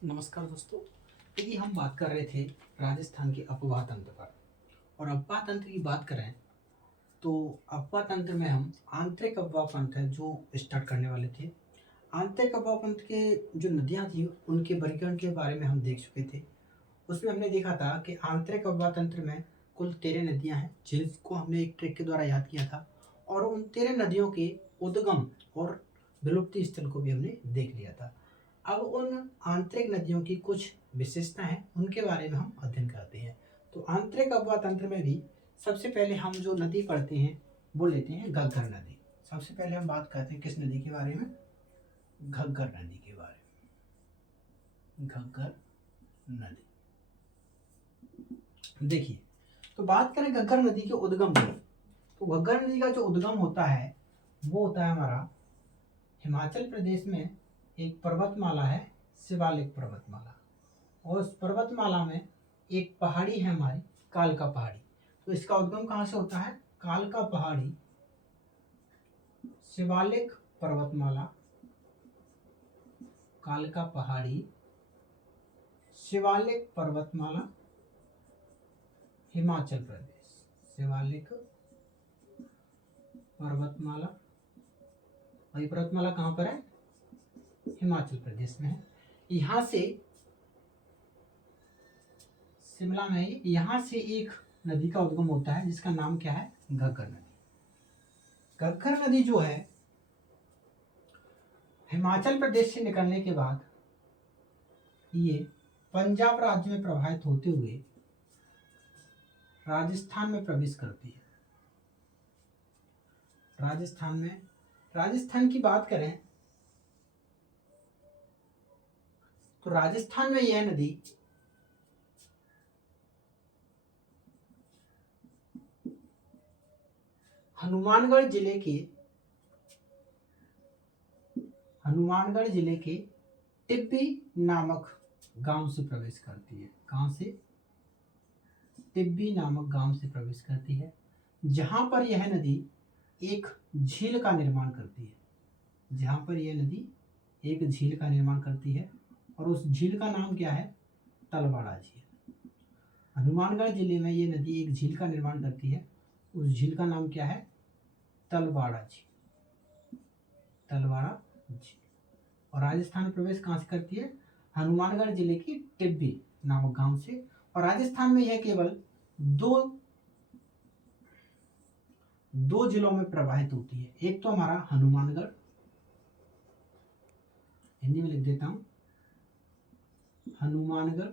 नमस्कार दोस्तों। यदि हम बात कर रहे थे राजस्थान के अफवाह तंत्र पर, और अफवाह तंत्र की बात करें तो अफवाह तंत्र में हम आंतरिक अफवाह पंथ है जो स्टार्ट करने वाले थे। आंतरिक अफवाह पंथ के जो नदियाँ थी उनके वर्गीकरण के बारे में हम देख चुके थे। उसमें हमने देखा था कि आंतरिक अफवाह तंत्र में कुल 13 नदियाँ हैं जिसको हमने एक ट्रिक के द्वारा याद किया था, और उन 13 नदियों के उद्गम और विलुप्ति स्थल को भी हमने देख लिया था। अब उन आंतरिक नदियों की कुछ विशेषता हैं, उनके बारे में हम अध्ययन करते हैं। तो आंतरिक अफवाह तंत्र में भी सबसे पहले हम जो नदी पढ़ते हैं वो लेते हैं घग्गर नदी। सबसे पहले हम बात करते हैं किस नदी के बारे में? घग्गर नदी के बारे में। घग्गर नदी, देखिए, तो बात करें घग्गर नदी के उद्गम की, तो घग्गर नदी का जो उद्गम होता है वो होता है हमारा हिमाचल प्रदेश में एक पर्वतमाला है, शिवालिक पर्वतमाला, और उस पर्वतमाला में एक पहाड़ी है हमारी कालका पहाड़ी। तो इसका उद्गम कहाँ से होता है? कालका पहाड़ी, शिवालिक पर्वतमाला, कालका पहाड़ी, शिवालिक पर्वतमाला, हिमाचल प्रदेश। शिवालिक पर्वतमाला, और ये पर्वतमाला कहाँ पर है? हिमाचल प्रदेश में है। यहाँ से शिमला में यहाँ से एक नदी का उद्गम होता है जिसका नाम क्या है? घग्गर नदी। घग्गर नदी जो है हिमाचल प्रदेश से निकलने के बाद ये पंजाब राज्य में प्रवाहित होते हुए राजस्थान में प्रवेश करती है। राजस्थान की बात करें तो राजस्थान में यह नदी हनुमानगढ़ जिले के टिब्बी नामक गांव से प्रवेश करती है। कहां से? टिब्बी नामक गांव से प्रवेश करती है, जहां पर यह नदी एक झील का निर्माण करती है। और उस झील का नाम क्या है? तलवाड़ा झील। हनुमानगढ़ जिले में ये नदी एक झील का निर्माण करती है, उस झील का नाम क्या है? तलवाड़ा झील। और राजस्थान में प्रवेश कहाँ से करती है? हनुमानगढ़ जिले की टिब्बी नामक गांव से। और राजस्थान में यह केवल दो जिलों में प्रवाहित होती है। एक तो हमारा हनुमानगढ़, हिंदी में लिख देता हूं, हनुमानगढ़,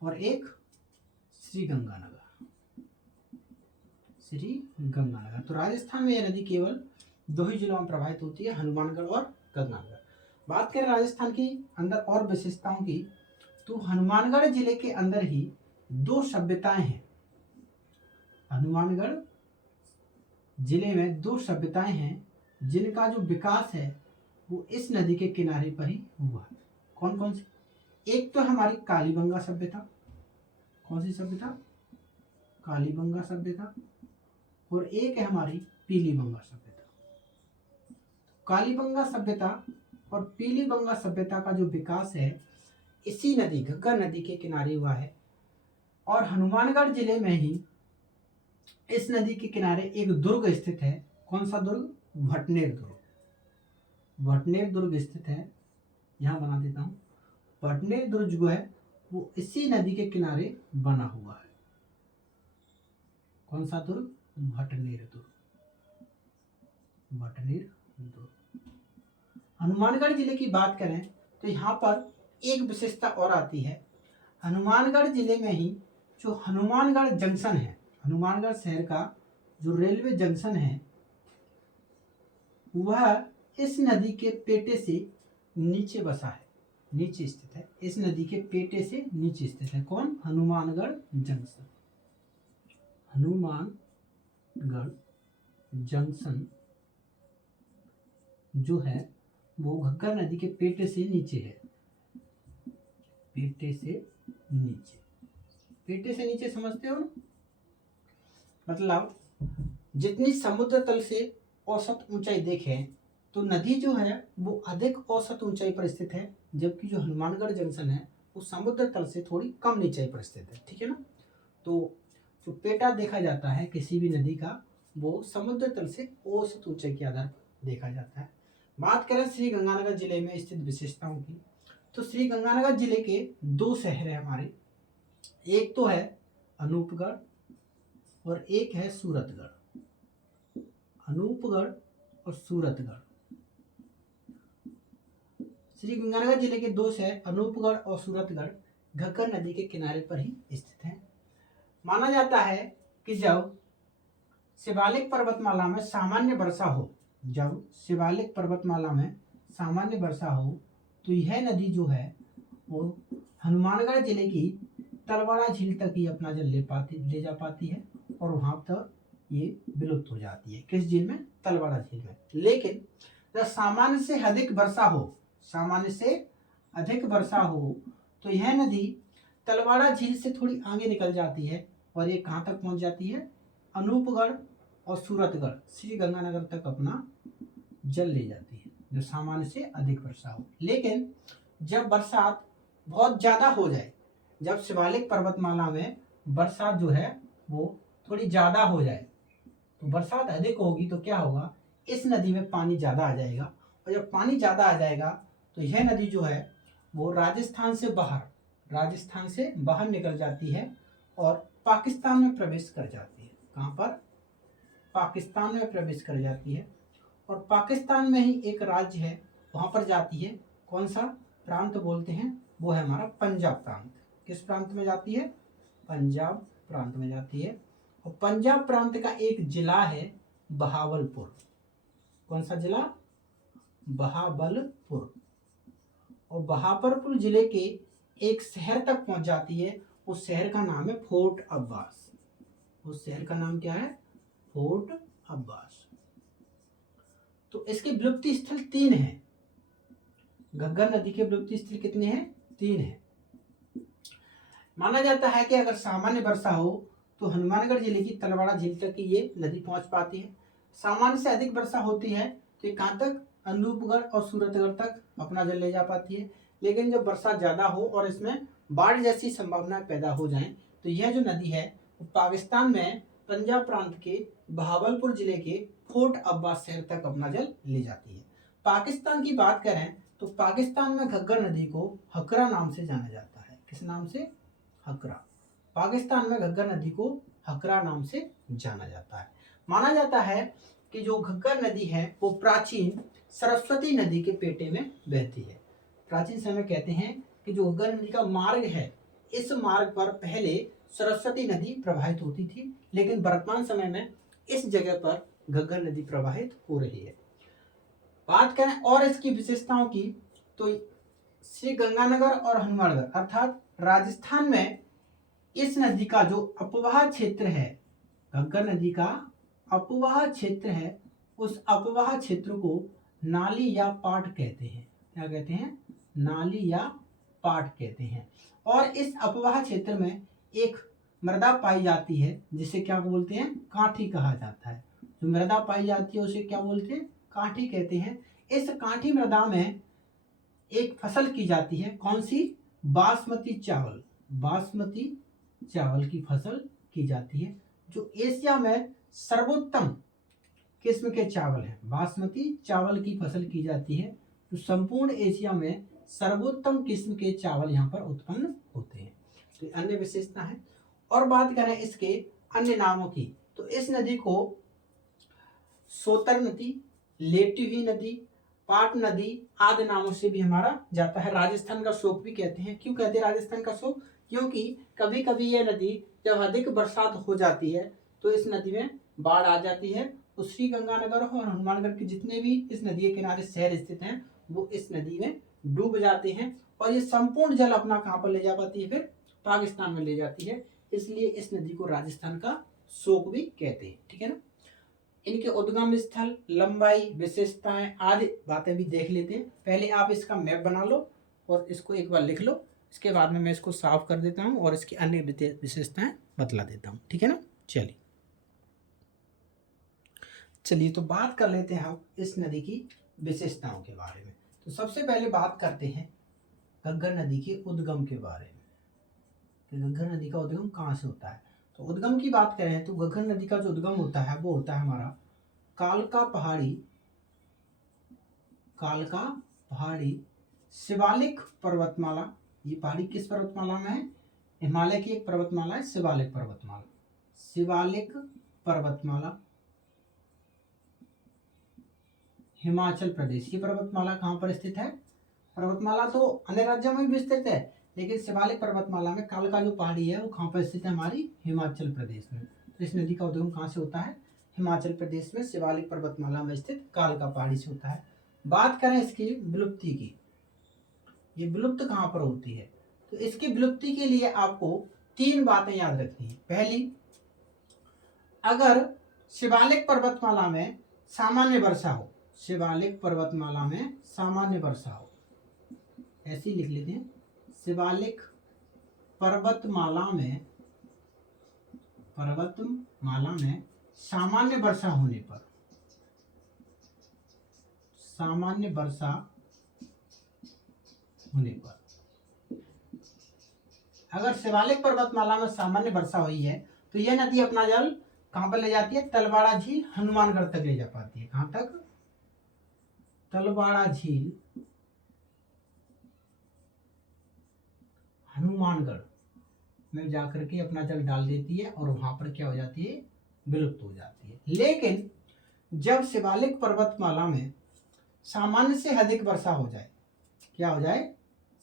और एक श्री गंगानगर। तो राजस्थान में यह नदी केवल 2 ही जिलों में प्रवाहित होती है, हनुमानगढ़ और गंगानगर। बात करें राजस्थान की अंदर और विशेषताओं की, तो हनुमानगढ़ जिले के अंदर ही 2 सभ्यताएं हैं। हनुमानगढ़ जिले में 2 सभ्यताएं हैं जिनका जो विकास है वो इस नदी के किनारे पर ही हुआ है। कौन कौन सी? एक तो हमारी कालीबंगा सभ्यता। कौन सी सभ्यता? कालीबंगा सभ्यता। और एक है हमारी पीलीबंगा सभ्यता। कालीबंगा सभ्यता और पीलीबंगा सभ्यता का जो विकास है इसी नदी, घग्गर नदी के किनारे हुआ है। और हनुमानगढ़ जिले में ही इस नदी के किनारे एक दुर्ग स्थित है। कौन सा दुर्ग? भटनेर दुर्ग स्थित है। यहाँ बना देता हूँ, भटनेर दुर्ग जो है वो इसी नदी के किनारे बना हुआ है। कौन सा दुर्ग? भटनेर दुर्ग। हनुमानगढ़ जिले की बात करें तो यहाँ पर एक विशेषता और आती है। हनुमानगढ़ जिले में ही जो हनुमानगढ़ जंक्शन है, हनुमानगढ़ शहर का जो रेलवे जंक्शन है वह इस नदी के पेटे से नीचे बसा है, नीचे स्थित है। इस नदी के पेटे से नीचे स्थित है। कौन? हनुमानगढ़ जंक्शन। हनुमानगढ़ जंक्शन जो है वो घग्गर नदी के पेटे से नीचे है। पेटे से नीचे समझते हो ना? मतलब जितनी समुद्र तल से औसत ऊंचाई देखें तो नदी जो है वो अधिक औसत ऊंचाई पर स्थित है, जबकि जो हनुमानगढ़ जंक्शन है वो समुद्र तल से थोड़ी कम ऊंचाई पर स्थित है, ठीक है ना। तो जो पेटा देखा जाता है किसी भी नदी का वो समुद्र तल से औसत ऊंचाई के आधार पर देखा जाता है। बात करें श्री गंगानगर जिले में स्थित विशेषताओं की, तो श्री गंगानगर जिले के दो शहर है हमारे, एक तो है अनूपगढ़ और एक है सूरतगढ़। अनूपगढ़ और सूरतगढ़, श्री गंगानगर जिले के दो शहर अनूपगढ़ और सूरतगढ़ घग्गर नदी के किनारे पर ही स्थित हैं। माना जाता है कि जब शिवालिक पर्वतमाला में सामान्य वर्षा हो, जब शिवालिक पर्वतमाला में सामान्य वर्षा हो तो यह नदी जो है वो हनुमानगढ़ जिले की तलवाड़ा झील तक ही अपना जल ले जा पाती है और वहां तक ये विलुप्त हो जाती है। किस झील में? तलवाड़ा झील में। लेकिन जब सामान्य से अधिक वर्षा हो, सामान्य से अधिक वर्षा हो तो यह नदी तलवाड़ा झील से थोड़ी आगे निकल जाती है और ये कहाँ तक पहुंच जाती है? अनूपगढ़ और सूरतगढ़ श्री गंगानगर तक अपना जल ले जाती है, जो सामान्य से अधिक वर्षा हो। लेकिन जब बरसात बहुत ज्यादा हो जाए, जब शिवालिक पर्वतमाला में बरसात जो है वो थोड़ी ज्यादा हो जाए, तो बरसात अधिक होगी तो क्या होगा? इस नदी में पानी ज्यादा आ जाएगा और जब पानी ज्यादा आ जाएगा तो यह नदी जो है वो राजस्थान से बाहर निकल जाती है और पाकिस्तान में प्रवेश कर जाती है। कहाँ पर? पाकिस्तान में प्रवेश कर जाती है और पाकिस्तान में ही एक राज्य है वहां पर जाती है। कौन सा प्रांत बोलते हैं? वो है हमारा पंजाब प्रांत। किस प्रांत में जाती है? पंजाब प्रांत में जाती है। और पंजाब प्रांत का एक जिला है बहावलपुर। कौन सा जिला? बहावलपुर। और बहावलपुर जिले के एक शहर तक पहुंच जाती है, उस शहर का नाम है फोर्ट अब्बास। उस शहर का नाम क्या है? फोर्ट अब्बास। तो इसके विलुप्ति स्थल 3 हैं। घग्गर नदी के विलुप्ति स्थल कितने हैं? 3 हैं। माना जाता है कि अगर सामान्य वर्षा हो तो हनुमानगढ़ जिले की तलवाड़ा झील तक की ये नदी पहुंच पाती है। सामान्य से अधिक वर्षा होती है तो ये कहाँ तक? अनूपगढ़ और सूरतगढ़ तक अपना जल ले जा पाती है। लेकिन जब वर्षा ज्यादा हो और इसमें बाढ़ जैसी संभावनाएं पैदा हो जाएं तो यह जो नदी है वो पाकिस्तान में पंजाब प्रांत के बहावलपुर जिले के फोर्ट अब्बास शहर तक अपना जल ले जाती है। पाकिस्तान की बात करें तो पाकिस्तान में घग्गर नदी को हकरा नाम से जाना जाता है। किस नाम से? हकरा। पाकिस्तान में घग्गर नदी को हकरा नाम से जाना जाता है। माना जाता है कि जो घग्गर नदी है वो प्राचीन सरस्वती नदी के पेटे में बहती है। प्राचीन समय कहते हैं कि जो घग्गर नदी का मार्ग है, इस मार्ग पर पहले सरस्वती नदी प्रवाहित होती थी, लेकिन वर्तमान समय में इस जगह पर घग्गर नदी प्रवाहित हो रही है। बात करें और इसकी विशेषताओं की तो श्री गंगानगर और हनुमानगढ़ अर्थात राजस्थान में इस नदी का जो अपवाह क्षेत्र है, घग्गर नदी का अपवाह क्षेत्र है, उस अपवाह क्षेत्र को नाली या पाट कहते हैं। क्या कहते हैं? नाली या पाट कहते हैं। और इस अपवाह क्षेत्र में एक मृदा पाई जाती है जिसे क्या बोलते हैं? कांठी कहा जाता है। जो मृदा पाई जाती है उसे क्या बोलते हैं? कांठी कहते हैं। इस कांठी मृदा में एक फसल की जाती है। कौन सी? बासमती चावल। बासमती चावल की फसल की जाती है, जो एशिया में सर्वोत्तम किस्म के चावल है। बासमती चावल की फसल की जाती है, जो संपूर्ण एशिया में सर्वोत्तम किस्म के चावल यहाँ पर उत्पन्न होते हैं। तो अन्य विशेषता है। और बात करें इसके अन्य नामों की तो इस नदी को सोतर नदी, लेटी हुई नदी, पाट नदी आदि नामों से भी हमारा जाता है। राजस्थान का शोक भी कहते हैं। क्यों कहते हैं राजस्थान का शोक? क्योंकि कभी कभी यह नदी जब अधिक बरसात हो जाती है तो इस नदी में बाढ़ आ जाती है। तो श्री गंगानगर और हनुमानगढ़ के जितने भी इस नदी के किनारे शहर स्थित हैं वो इस नदी में डूब जाते हैं और ये संपूर्ण जल अपना कहाँ पर ले जा पाती है? फिर पाकिस्तान में ले जाती है। इसलिए इस नदी को राजस्थान का शोक भी कहते हैं। ठीक है ना। इनके उद्गम स्थल, लंबाई, विशेषताएं आदि बातें भी देख लेते हैं। पहले आप इसका मैप बना लो और इसको एक बार लिख लो। इसके बाद में मैं इसको साफ कर देता हूँ और इसकी अन्य विशेषताएं बतला देता हूँ। ठीक है ना। चलिए तो बात कर लेते हैं हम इस नदी की विशेषताओं के बारे में। तो सबसे पहले बात करते हैं घग्गर नदी के उद्गम के बारे में कि घग्गर नदी का उद्गम कहाँ से होता है। तो उद्गम की बात करें तो घग्गर नदी का जो उद्गम होता है वो होता है हमारा कालका पहाड़ी शिवालिक पर्वतमाला। ये पहाड़ी किस पर्वतमाला में है? हिमालय की एक पर्वतमाला है शिवालिक पर्वतमाला हिमाचल प्रदेश। ये पर्वतमाला कहाँ पर स्थित है? पर्वतमाला तो अन्य राज्यों में भी विस्तृत है, लेकिन शिवालिक पर्वतमाला में कालका जो पहाड़ी है वो कहाँ पर स्थित है? हमारी हिमाचल प्रदेश में। तो इस नदी का उद्गम कहाँ से होता है? हिमाचल प्रदेश में शिवालिक पर्वतमाला में स्थित कालका पहाड़ी से होता है। बात करें इसकी विलुप्ति की, ये विलुप्त कहाँ पर होती है? तो इसकी विलुप्ति के लिए आपको 3 बातें याद रखनी है। पहली, अगर शिवालिक पर्वतमाला में सामान्य वर्षा हो, शिवालिक पर्वतमाला में सामान्य वर्षा हो, ऐसी लिख लेते हैं, शिवालिक पर्वतमाला में सामान्य वर्षा होने पर, अगर शिवालिक पर्वतमाला में सामान्य वर्षा हुई है तो यह नदी अपना जल कहां पर ले जाती है? तलवाड़ा झील हनुमानगढ़ तक ले जा पाती है। कहां तक? तलवाड़ा झील हनुमानगढ़ में जाकर के अपना जल डाल देती है और वहां पर क्या हो जाती है? विलुप्त हो जाती है। लेकिन जब शिवालिक पर्वतमाला में सामान्य से अधिक वर्षा हो जाए, क्या हो जाए?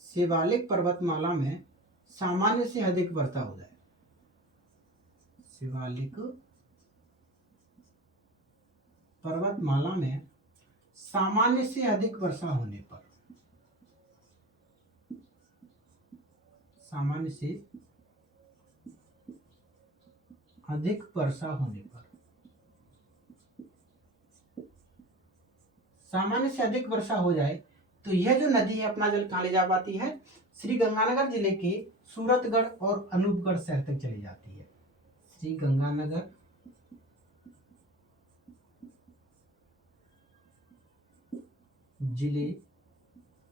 शिवालिक पर्वतमाला में सामान्य से अधिक वर्षा हो जाए, शिवालिक पर्वतमाला में सामान्य से अधिक वर्षा होने पर, सामान्य से अधिक वर्षा होने पर, सामान्य से अधिक वर्षा हो जाए तो यह जो नदी है अपना जल कहाँ ले जा पाती है? श्री गंगानगर जिले के सूरतगढ़ और अनूपगढ़ शहर तक चली जाती है। श्री गंगानगर जिले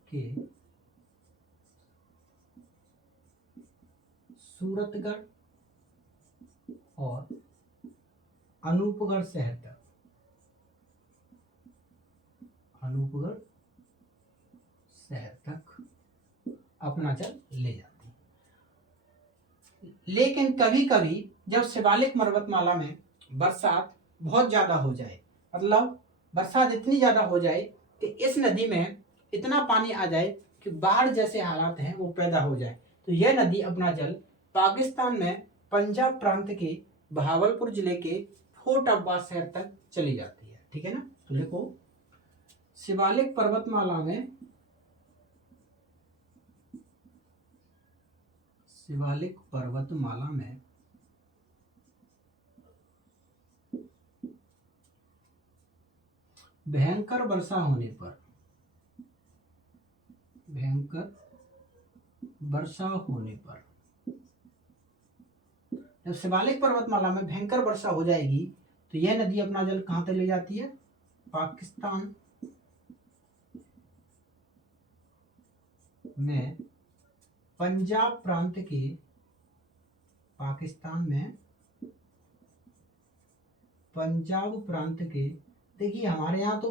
के सूरतगढ़ और अनूपगढ़ शहर तक, अपना जल ले जाती है। लेकिन कभी कभी जब शिवालिक पर्वतमाला में बरसात बहुत ज्यादा हो जाए, मतलब बरसात इतनी ज्यादा हो जाए कि इस नदी में इतना पानी आ जाए कि बाढ़ जैसे हालात हैं वो पैदा हो जाए, तो यह नदी अपना जल पाकिस्तान में पंजाब प्रांत के बहावलपुर जिले के फोर्ट अब्बास शहर तक चली जाती है। ठीक है ना? तो देखो, शिवालिक पर्वतमाला में भयंकर वर्षा होने पर, जब शिवालिक पर्वतमाला में भयंकर वर्षा हो जाएगी तो यह नदी अपना जल कहां तक ले जाती है? पाकिस्तान में पंजाब प्रांत के, देखिए हमारे यहाँ तो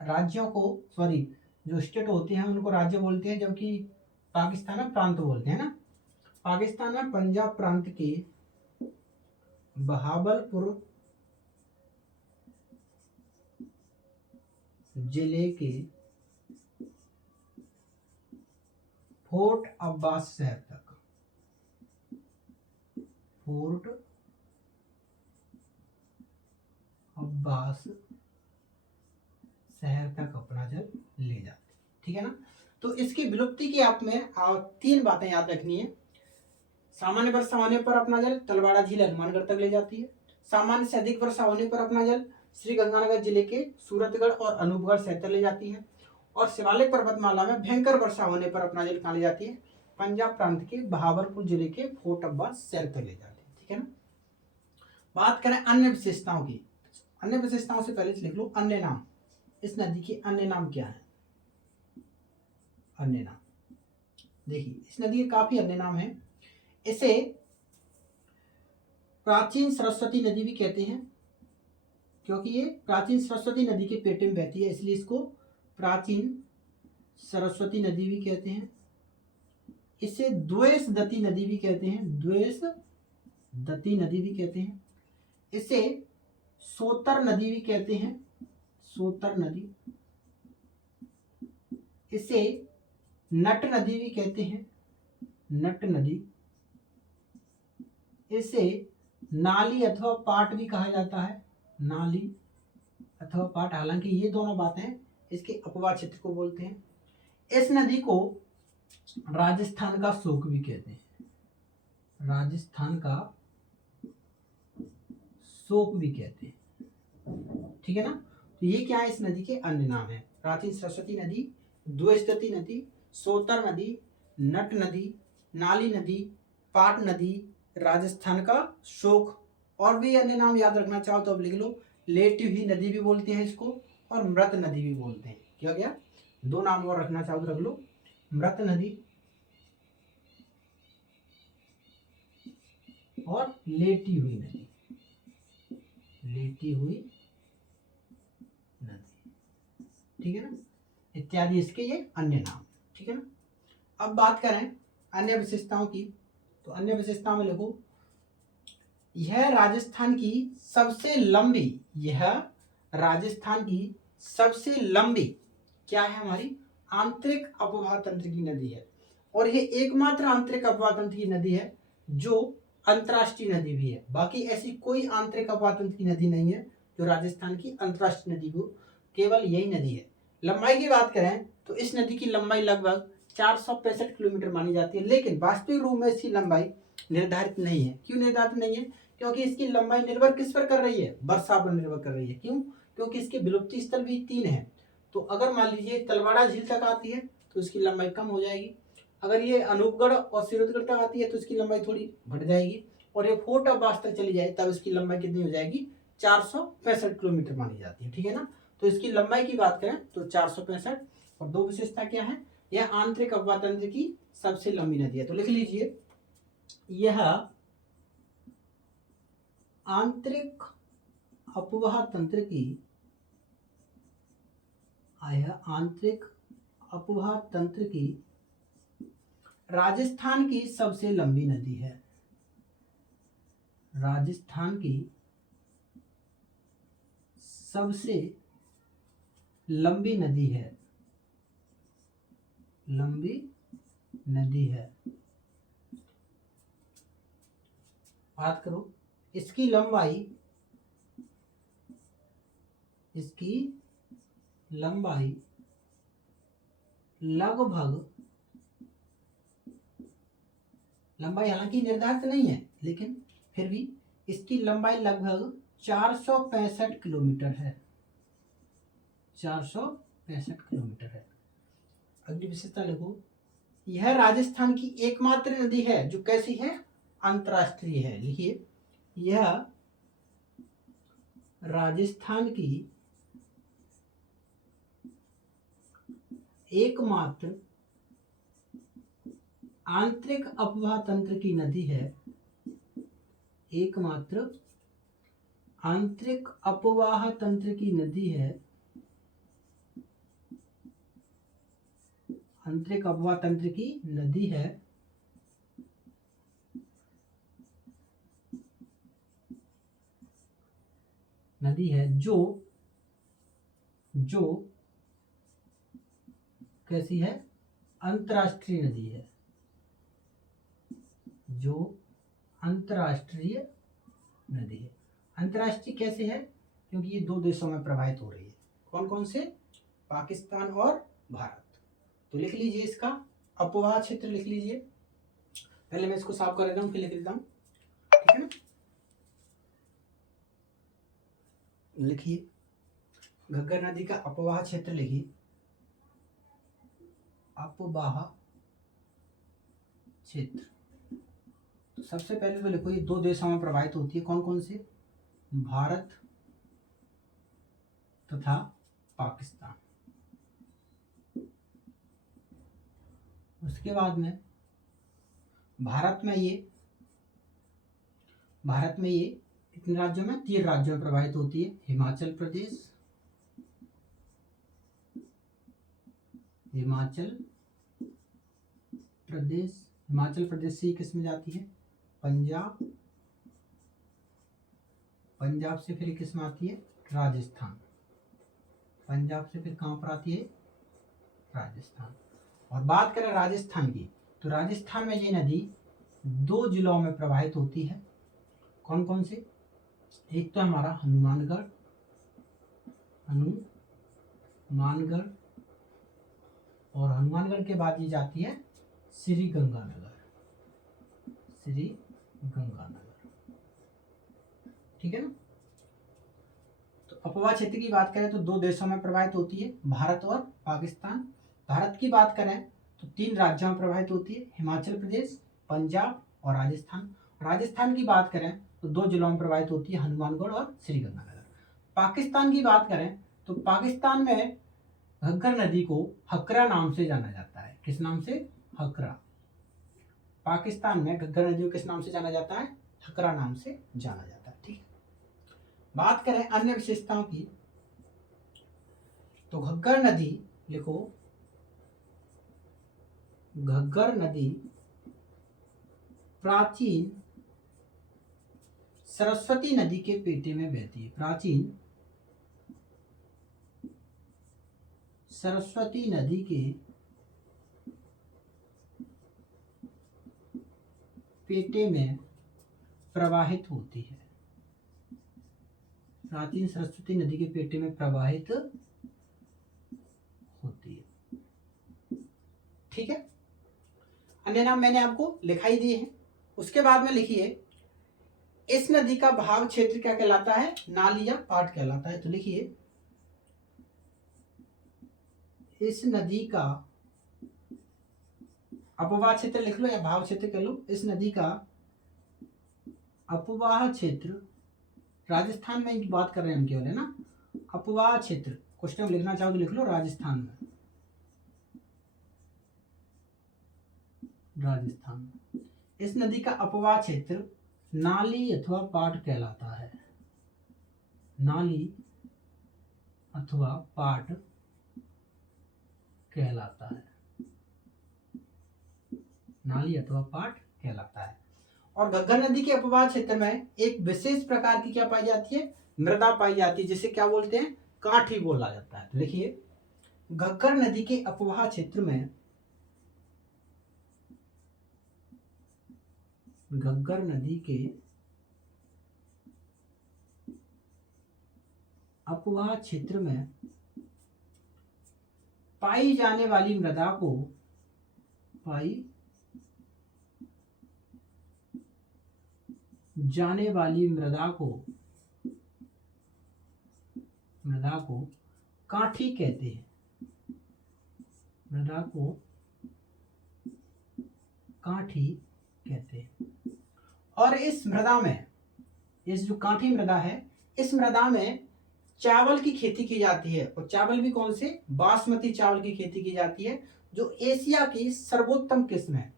राज्यों को, सॉरी, जो स्टेट होते हैं उनको राज्य बोलते हैं, जबकि पाकिस्तान में प्रांत बोलते हैं ना। पाकिस्तान में पंजाब प्रांत के बहावलपुर जिले के फोर्ट अब्बास शहर तक, अपना जल ले जाते। ठीक है ना? तो इसकी विलुप्ति की आप में 3 बातें याद रखनी है। सामान्य वर्षा होने पर अपना जल तलवाड़ा झील हनुमानगढ़ तक ले जाती है। सामान्य से अधिक वर्षा होने पर अपना जल श्री गंगानगर जिले के सूरतगढ़ और अनूपगढ़ शहर तक ले जाती है। और शिवालिक पर्वतमाला में भयंकर वर्षा होने पर अपना जल कहाँ ले जाती है? पंजाब प्रांत के बहावलपुर जिले के फोर्ट अब्बास शहर तक ले जाती है। ठीक है ना? बात करें अन्य विशेषताओं की, अन्य विशेषताओं से पहले लिख लो अन्य नाम। इस नदी के अन्य नाम क्या है? अन्य नाम देखिए, इस नदी के काफी अन्य नाम हैं। इसे प्राचीन सरस्वती नदी भी कहते हैं, क्योंकि ये प्राचीन सरस्वती नदी के पेट में बहती है, इसलिए इसको प्राचीन सरस्वती नदी भी कहते हैं। इसे द्वेषदती नदी भी कहते हैं, द्वेषदती नदी भी कहते हैं। इसे सोतर नदी भी कहते हैं, सोतर नदी। इसे नट नदी भी कहते हैं, नट नदी। इसे नाली अथवा पाट भी कहा जाता है, नाली अथवा पाट। हालांकि ये दोनों बातें इसके अपवाद क्षेत्र को बोलते हैं। इस नदी को राजस्थान का शोक भी कहते हैं, राजस्थान का शोक भी कहते हैं, ठीक है ना। तो ये क्या है, इस नदी के अन्य नाम है। प्राचीन सरस्वती नदी, द्वेषदती नदी, सोतर नदी, नट नदी, नाली नदी, पाट नदी, राजस्थान का शोक। और भी अन्य नाम याद रखना चाहो तो अब लिख लो। लेटी हुई नदी भी बोलते हैं इसको, और मृत नदी भी बोलते हैं। क्या क्या दो नाम और रखना चाहो तो रख लो, मृत नदी और लेटी हुई नदी, लेटी हुई नदी, ठीक है ना, इत्यादि इसके ये अन्य नाम, ठीक है ना। अब बात करें अन्य विशेषताओं की, तो अन्य विशेषताओं में लिखो, यह राजस्थान की सबसे लंबी, यह राजस्थान की सबसे लंबी क्या है, हमारी आंतरिक अपवाह तंत्र की नदी है। और ये एकमात्र आंतरिक अपवाह तंत्र की नदी है जो अंतर्राष्ट्रीय नदी भी है। बाकी ऐसी कोई आंतरिक अपवाह तंत्र की नदी नहीं है जो राजस्थान की अंतर्राष्ट्रीय नदी हो, केवल यही नदी है। लंबाई की बात करें तो इस नदी की लंबाई लगभग 465 किलोमीटर मानी जाती है, लेकिन वास्तविक रूप में इसकी लंबाई निर्धारित नहीं है। क्यों निर्धारित नहीं है? क्योंकि इसकी लंबाई निर्भर किस पर कर रही है, वर्षा पर निर्भर कर रही है। क्यों? क्योंकि इसके विलुप्ति स्थल भी 3 है। तो अगर मान लीजिए तलवाड़ा झील तक आती है तो इसकी लंबाई कम हो जाएगी, अगर ये अनूपगढ़ और सिरोजगढ़ तक आती है तो इसकी लंबाई थोड़ी बढ़ जाएगी, और ये फोर्ट ऑफ बास तक चली जाए तब इसकी लंबाई कितनी हो जाएगी, 465 किलोमीटर मानी जाती है, ठीक है ना। तो इसकी लंबाई की बात करें तो 465। और दो विशेषता क्या है, यह आंतरिक अपवाह तंत्र की सबसे लंबी नदी है। तो लिख लीजिए, यह आंतरिक अपवाह तंत्र की, यह आंतरिक अपवाह तंत्र की राजस्थान की सबसे लंबी नदी है, राजस्थान की सबसे लंबी नदी है, लंबी नदी है। बात करो इसकी लंबाई, इसकी लंबाई लगभग, लंबाई हालांकि निर्धारित नहीं है लेकिन फिर भी इसकी लंबाई लगभग 465 किलोमीटर है, 465 किलोमीटर है। अगली विशेषता लिखो, यह राजस्थान की एकमात्र नदी है जो कैसी है, अंतर्राष्ट्रीय है। लिखिए, यह राजस्थान की एकमात्र आंतरिक अपवाह तंत्र की नदी है, एकमात्र आंतरिक अपवाह तंत्र की नदी है, आंतरिक अपवाह तंत्र की नदी है, नदी है जो कैसी है, अंतर्राष्ट्रीय नदी है, जो अंतर्राष्ट्रीय नदी है। अंतर्राष्ट्रीय कैसे है, क्योंकि ये दो देशों में प्रवाहित हो रही है। कौन कौन से, पाकिस्तान और भारत। तो लिख लीजिए इसका अपवाह क्षेत्र लिख लीजिए। पहले मैं इसको साफ कर देता हूँ फिर लिख देता हूँ, ठीक है ना। लिखिए, घग्गर नदी का अपवाह क्षेत्र लिखिए, अपवाह क्षेत्र। तो सबसे पहले तो लिखो ये दो देशों में प्रवाहित होती है, कौन कौन से, भारत तथा पाकिस्तान। उसके बाद में भारत में ये कितने राज्यों में, 3 राज्यों में प्रवाहित होती है। हिमाचल प्रदेश से किस में जाती है, पंजाब से फिर किस में आती है, राजस्थान। पंजाब से फिर कहाँ पर आती है, राजस्थान। और बात करें राजस्थान की, तो राजस्थान में ये नदी 2 जिलों में प्रवाहित होती है। कौन कौन से, एक तो हमारा हनुमानगढ़ और हनुमानगढ़ के बाद ये जाती है श्री गंगानगर। ठीक है ना। तो अपवा क्षेत्र की बात करें तो 2 देशों में प्रवाहित होती है, भारत और पाकिस्तान। भारत की बात करें तो 3 राज्यों में प्रवाहित होती है, हिमाचल प्रदेश, पंजाब और राजस्थान। राजस्थान की बात करें तो 2 जिलों में प्रवाहित होती है, हनुमानगढ़ और श्रीगंगानगर। पाकिस्तान की बात करें तो पाकिस्तान में घग्गर नदी को हकरा नाम से जाना जाता है। किस नाम से, हकरा। पाकिस्तान में घग्गर नदी को किस नाम से जाना जाता है, हकरा नाम से जाना जाता है। ठीक है। बात करें अन्य विशेषताओं की, तो घग्गर नदी लिखो, घग्गर नदी प्राचीन सरस्वती नदी के पेटे में बहती है। प्राचीन सरस्वती नदी के पेटे में प्रवाहित होती है। प्राचीन सरस्वती नदी के पेटे में प्रवाहित होती है। ठीक है। अन्य नाम मैंने आपको लिखाई दिए हैं। उसके बाद में लिखिए, इस नदी का बहाव क्षेत्र क्या कहलाता है, नाली या पाट कहलाता है। तो लिखिए, इस नदी का अपवाह क्षेत्र लिख लो या बहाव क्षेत्र कह लो। इस नदी का अपवाह क्षेत्र, राजस्थान में बात कर रहे हैं हम केवल, है ना। अपवाह क्षेत्र क्वेश्चन में लिखना चाहो तो लिख लो, राजस्थान में। इस नदी का अपवाह क्षेत्र नाली अथवा पाट कहलाता है। नाली अथवा पाट कहलाता है। नाली अथवा पाट कहलाता है। और घग्गर नदी के अपवाह क्षेत्र में एक विशेष प्रकार की क्या पाई जाती है, मृदा पाई जाती है, जिसे क्या बोलते हैं, काठी बोला जाता है। तो देखिए, घग्गर नदी के अपवाह क्षेत्र में, घग्गर नदी के अपवाह क्षेत्र में पाई जाने वाली मृदा को काठी कहते हैं। मृदा को काठी कहते हैं। और इस मृदा में, इस जो काठी मृदा है, इस मृदा में चावल की खेती की जाती है। और चावल भी कौन से, बासमती चावल की खेती की जाती है, जो एशिया की सर्वोत्तम किस्म है।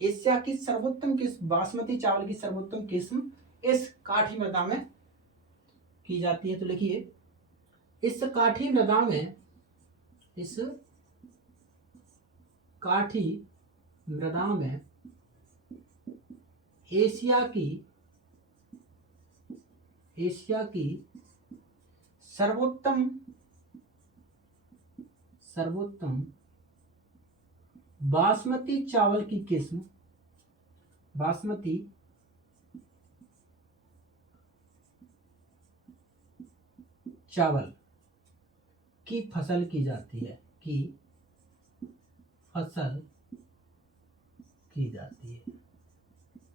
एशिया की सर्वोत्तम किस्म, बासमती चावल की सर्वोत्तम किस्म इस काठी मृदा में की जाती है। तो लिखिए, इस काठी मृदा में एशिया की सर्वोत्तम बासमती चावल की किस्म, बासमती चावल की फसल की जाती है।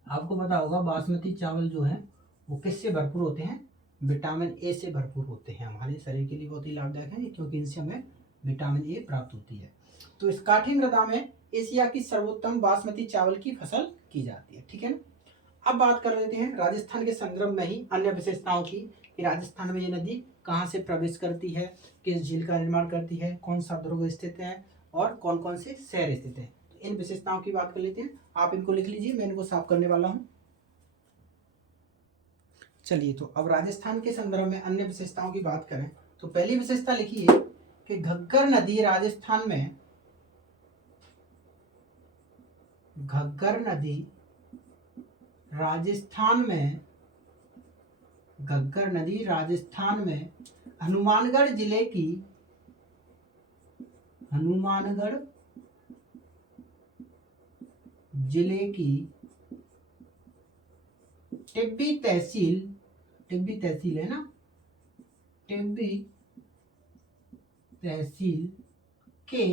आपको पता होगा बासमती चावल जो है वो किससे भरपूर होते हैं, विटामिन ए से भरपूर होते हैं। हमारे शरीर के लिए बहुत ही लाभदायक है, क्योंकि इनसे हमें विटामिन ए प्राप्त होती है। तो इस काठी मृदा में एशिया की सर्वोत्तम बासमती चावल की फसल की जाती है। ठीक है ना। अब बात कर लेते हैं राजस्थान के संदर्भ में ही अन्य विशेषताओं की, कि राजस्थान में ये नदी कहाँ से प्रवेश करती है, किस झील का निर्माण करती है, कौन सा दुर्ग स्थित है और कौन कौन से शहर स्थित है। तो इन विशेषताओं की बात कर लेते हैं। आप इनको लिख लीजिए, मैं इनको साफ करने वाला हूँ। चलिए, तो अब राजस्थान के संदर्भ में अन्य विशेषताओं की बात करें तो पहली विशेषता लिखिए कि घग्गर नदी राजस्थान में, घग्गर नदी राजस्थान में, घग्गर नदी राजस्थान में हनुमानगढ़ जिले की, हनुमानगढ़ जिले की टिब्बी तहसील, टिब्बी तहसील है ना, टिब्बी तहसील के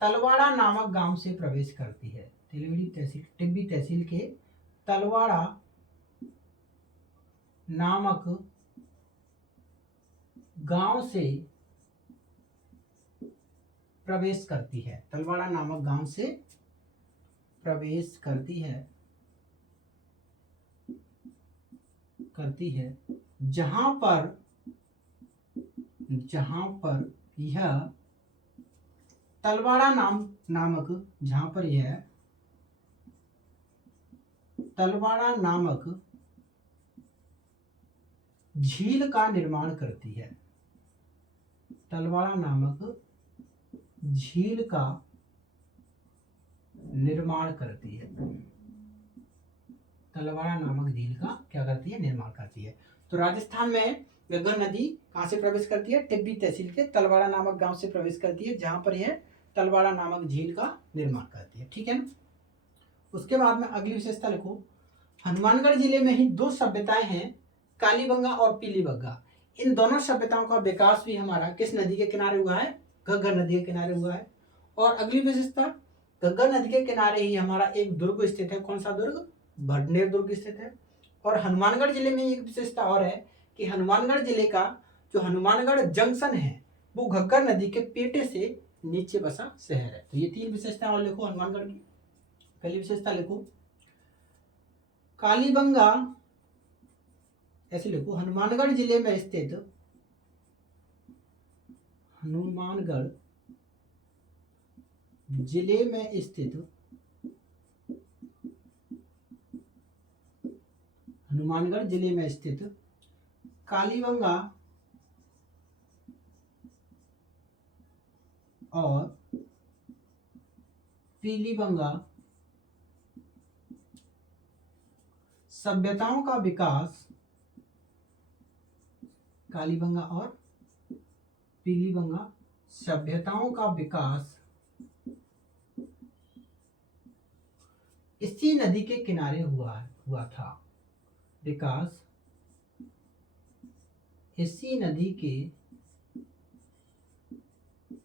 तलवाड़ा नामक गांव से प्रवेश करती है। टिब्बी तहसील के तलवाड़ा नामक गांव से प्रवेश करती है, तलवाड़ा नामक गांव से प्रवेश करती है, जहां पर यह तलवाड़ा नामक जहां पर यह तलवाड़ा नामक झील का निर्माण करती है, तलवाड़ा नामक झील का निर्माण करती है, तलवाड़ा नामक झील का क्या करती है, निर्माण करती है। तो राजस्थान में घग्गर नदी कहां से प्रवेश करती है, टिब्बी तहसील के तलवाड़ा नामक गांव से प्रवेश करती है, जहां पर यह तलवाड़ा नामक झील का निर्माण करती है। ठीक है ना। उसके बाद में अगली विशेषता लिखो, हनुमानगढ़ जिले में ही दो सभ्यताएं हैं, कालीबंगा और पीलीबंगा। इन दोनों सभ्यताओं का विकास भी हमारा किस नदी के किनारे हुआ है, घग्गर नदी के किनारे हुआ है। और अगली विशेषता, घग्गर नदी के किनारे ही हमारा एक दुर्ग स्थित है। कौन सा दुर्ग, भटनेर दुर्ग स्थित है। और हनुमानगढ़ जिले में एक विशेषता और है कि हनुमानगढ़ जिले का जो हनुमानगढ़ जंक्शन है वो घग्गर नदी के पेटे से नीचे बसा शहर है। तो ये तीन विशेषताएं और लिखो हनुमानगढ़ की। पहली विशेषता लिखो कालीबंगा, ऐसे लिखो, हनुमानगढ़ जिले में स्थित, हनुमानगढ़ जिले में स्थित, हनुमानगढ़ जिले में स्थित कालीबंगा और पीलीबंगा सभ्यताओं का विकास, कालीबंगा और पीलीबंगा सभ्यताओं का विकास इसी नदी के किनारे हुआ था। विकास इसी नदी के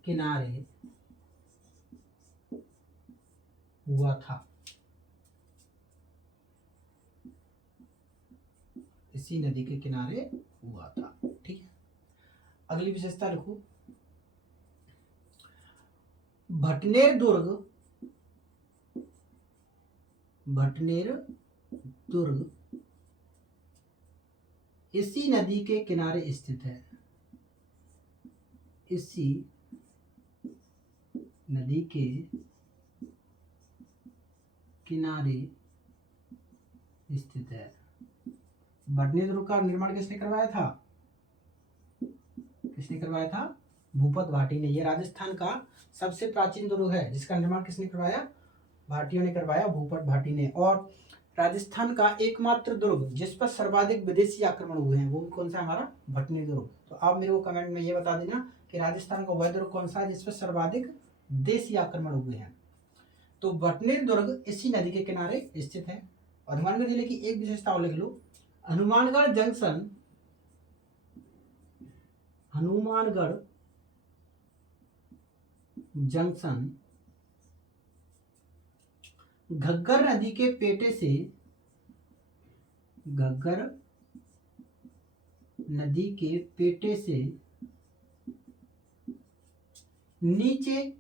किनारे हुआ था, इसी नदी के किनारे हुआ था। ठीक है। अगली विशेषता लिखो, भटनेर दुर्ग इसी नदी के किनारे स्थित है, इसी नदी के किनारे स्थित है। भटनेर दुर्ग का निर्माण किसने करवाया था, भूपत भाटी ने। यह राजस्थान का सबसे प्राचीन दुर्ग है जिसका निर्माण किसने करवाया, भाटियों ने करवाया, भूपत भाटी ने। और राजस्थान का एकमात्र दुर्ग जिस पर सर्वाधिक विदेशी आक्रमण हुए हैं वो कौन सा, हमारा भटनेर दुर्ग। तो आप मेरे को कमेंट में ये बता देना कि राजस्थान का वह दुर्ग कौन सा है जिस पर सर्वाधिक विदेशी आक्रमण हुए हैं। तो भटनेर दुर्ग इसी नदी के किनारे स्थित है। और हनुमानगढ़ जिले की एक विशेषता और लिख लो, हनुमानगढ़ जंक्शन घग्गर नदी के पेटे से, घग्गर नदी के पेटे से नीचे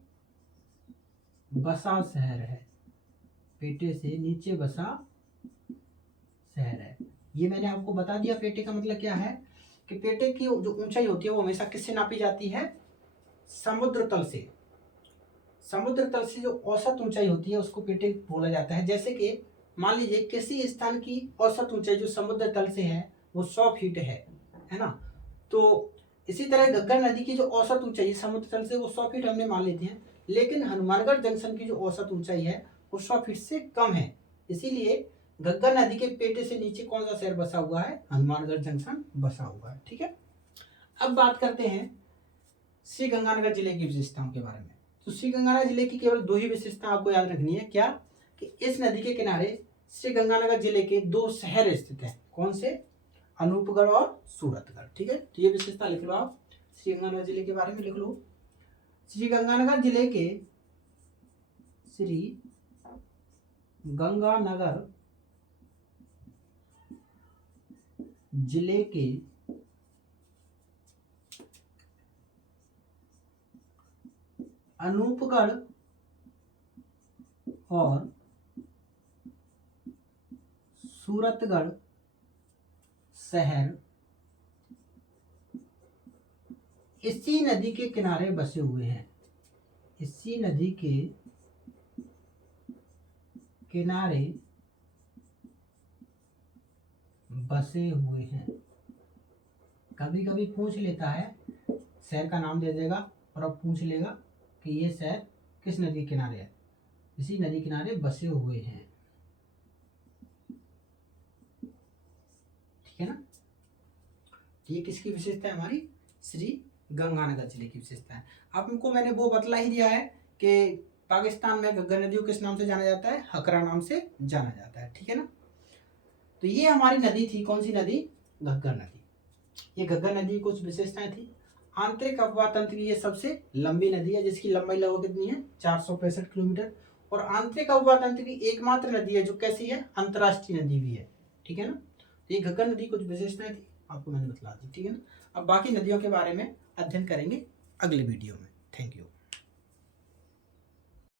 बसा शहर है, पेटे से नीचे बसा शहर है। ये मैंने आपको बता दिया पेटे का मतलब क्या है कि पेटे की जो ऊंचाई होती है वो हमेशा किससे नापी जाती है? समुद्र तल से। समुद्र तल से जो औसत ऊंचाई होती है उसको पेटे बोला जाता है। जैसे कि मान लीजिए किसी स्थान की औसत ऊंचाई जो समुद्र तल से है वो 100 फीट है ना। तो इसी तरह घग्गर नदी की जो औसत ऊंचाई समुद्र तल से वो 100 फीट हमने मान लेते हैं, लेकिन हनुमानगढ़ जंक्शन की जो औसत ऊंचाई है वो 100 फीट से कम है। इसीलिए घग्गर नदी के पेटे से नीचे कौन सा शहर बसा हुआ है? हनुमानगढ़ जंक्शन बसा हुआ है। ठीक है, अब बात करते हैं श्री गंगानगर जिले की विशेषताओं के बारे में। तो श्री गंगानगर जिले की केवल 2 ही विशेषता आपको याद रखनी है। क्या? कि इस नदी के किनारे श्री गंगानगर जिले के 2 शहर स्थित हैं। कौन से? अनूपगढ़ और सूरतगढ़। ठीक है, तो ये विशेषता लिख लो आप, श्री गंगानगर जिले के बारे में लिख लो। श्री गंगानगर जिले के श्री गंगानगर जिले के अनूपगढ़ और सूरतगढ़ शहर इसी नदी के किनारे बसे हुए हैं। इसी नदी के किनारे बसे हुए हैं। कभी कभी पूछ लेता है, शहर का नाम दे देगा और अब पूछ लेगा कि ये शहर किस नदी के किनारे है। इसी नदी किनारे बसे हुए हैं। ठीक है ना। ये किसकी विशेषता है? हमारी श्री गंगानगर जिले की विशेषता है। आपको मैंने वो बतला ही दिया है कि पाकिस्तान में घग्गर नदी को किस नाम से जाना जाता है? हकरा नाम से जाना जाता है। ठीक है ना। तो ये हमारी नदी थी, कौन सी नदी? घग्गर नदी। ये घग्गर नदी की कुछ विशेषताएं थी। आंतरिक अफवाह तंत्र की ये सबसे लंबी नदी है, जिसकी लंबाई लगभग कितनी है? 465 किलोमीटर। और आंतरिक अफवाह तंत्र की एकमात्र नदी है जो कैसी है? अंतर्राष्ट्रीय नदी भी है। ठीक है ना। तो ये घग्गर नदी कुछ विशेषताएं थी, आपको मैंने बतला दी। ठीक है ना। अब बाकी नदियों के बारे में अध्ययन करेंगे अगले वीडियो में। Thank you.